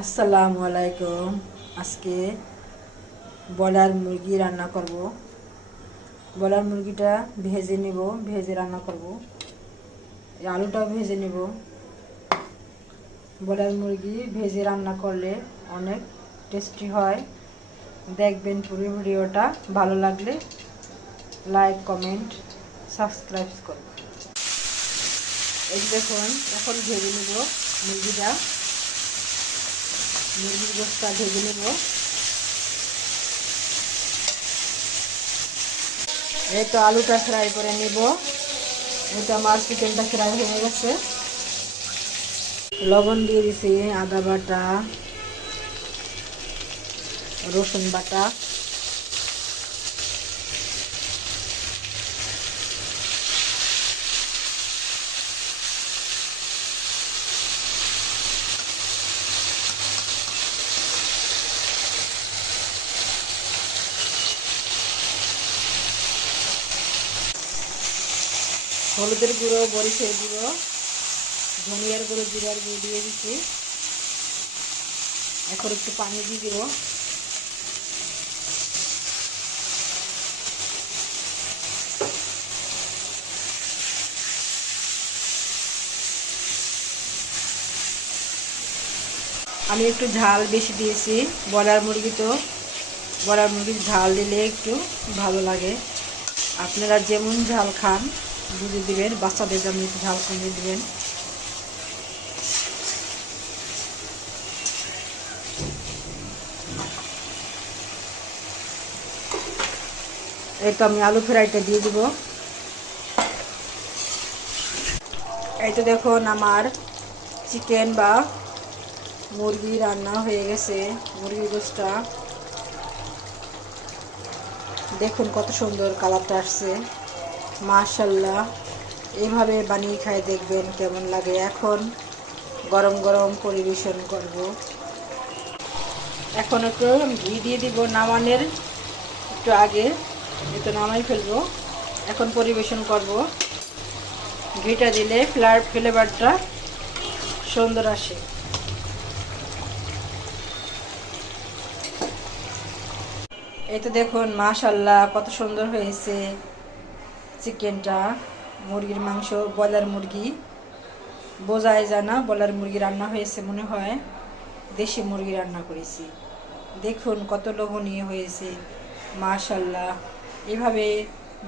আসসালামু আলাইকুম। আজকে ব্রয়লার মুরগি রান্না করব। ব্রয়লার মুরগিটা ভেজে নেব, ভেজে রান্না করব। এই আলুটাও ভেজে নেব। ব্রয়লার মুরগি ভেজে রান্না করলে অনেক টেস্টি হয়। দেখবেন পুরো ভিডিওটা। ভালো লাগলে লাইক, কমেন্ট, সাবস্ক্রাইব করবেন। এই দেখুন, এখন ভেজে নেব মুরগিটা। মুরগির গোশতটা ভেজে নেব। এই তো আলুটা ফ্রাই করে নিব। এটা আমার চিকেনটা ফ্রাই হয়ে গেছে। লবণ দিয়ে দিছি, আদা বাটা, রসুন বাটা, হলুদের গুঁড়ো, মরিচের গুঁড়ো, ধনিয়ার গুঁড়ো, জিরার গুঁড়ো দিয়ে দিচ্ছি। এখন একটু পানি দিয়ে দিব। আমি একটু ঝাল বেশি দিয়েছি। ব্রয়লার মুরগি তো, ব্রয়লার মুরগির ঝাল দিলে একটু ভালো লাগে। আপনারা যেমন ঝাল খান বুঝে দিবেন, বাচ্চাদের জন্য একটু ঝাল কমিয়ে দিবেন। এই তো আমি আলু ফ্রাইটা দিয়ে দিব। এই তো দেখুন, আমার চিকেন বা মুরগি রান্না হয়ে গেছে। মুরগির গোশতটা দেখুন কত সুন্দর কালারটা আসছে, মাশাআল্লাহ। এইভাবে বানিয়ে খাই, দেখবেন কেমন লাগে। এখন গরম গরম পরিবেশন করব। এখন একটু ঘি দিয়ে দিব নামানোর একটু আগে। একটু নামাই ফেলবো, এখন পরিবেশন করব। ঘিটা দিলে ফ্লেভারটা সুন্দর আসে। এই তো দেখুন, মাশাআল্লাহ, কত সুন্দর হয়েছে চিকেনটা। মুরগির মাংস, ব্রয়লার মুরগি বোঝাই যায় না ব্রয়লার মুরগি রান্না হয়েছে, মনে হয় দেশি মুরগি রান্না করেছি। দেখুন কত লোভনীয় হয়েছে, মাশাআল্লাহ। এভাবে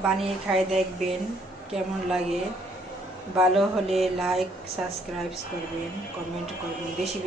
বানিয়ে খাই, দেখবেন কেমন লাগে। ভালো হলে লাইক, সাবস্ক্রাইব করবেন, কমেন্ট করবেন। বেশি